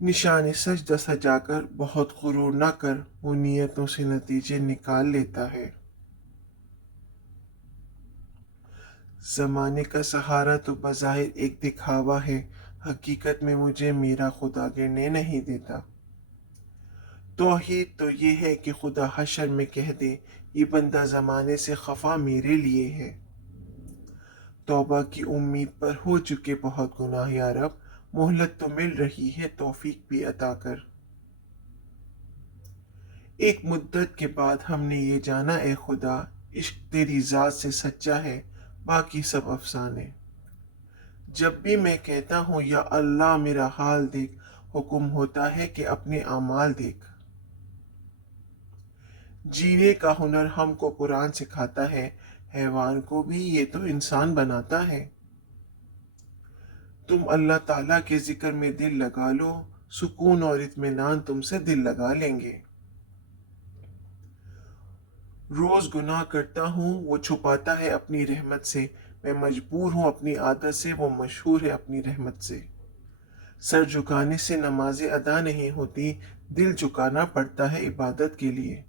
निशान सजदा सजाकर बहुत गुरूर न कर, वो नियतों से नतीजे निकाल लेता है। ज़माने का सहारा तो बज़ाहिर एक दिखावा है, हकीकत में मुझे मेरा खुदा गिरने नहीं देता। तौहीद तो ये है कि खुदा हशर में कह दे, ये बंदा ज़माने से खफा मेरे लिए है। तौबा की उम्मीद पर हो चुके बहुत गुनाह या रब, मोहलत तो मिल रही है, तौफीक भी अता कर। एक मुद्दत के बाद हमने ये जाना ए खुदा, इश्क तेरी ज़ात से सच्चा है, बाकी सब अफसाने। जब भी मैं कहता हूँ या अल्लाह मेरा हाल देख, हुक्म होता है कि अपने अमाल देख। जीने का हुनर हमको कुरान सिखाता है, हैवान को भी ये तो इंसान बनाता है। तुम अल्लाह ताला के जिक्र में दिल लगा लो, सुकून और इत्मीनान तुमसे दिल लगा लेंगे। रोज गुनाह करता हूँ, वो छुपाता है अपनी रहमत से। मैं मजबूर हूँ अपनी आदत से, वो मशहूर है अपनी रहमत से। सर झुकाने से नमाजें अदा नहीं होती, दिल झुकाना पड़ता है इबादत के लिए।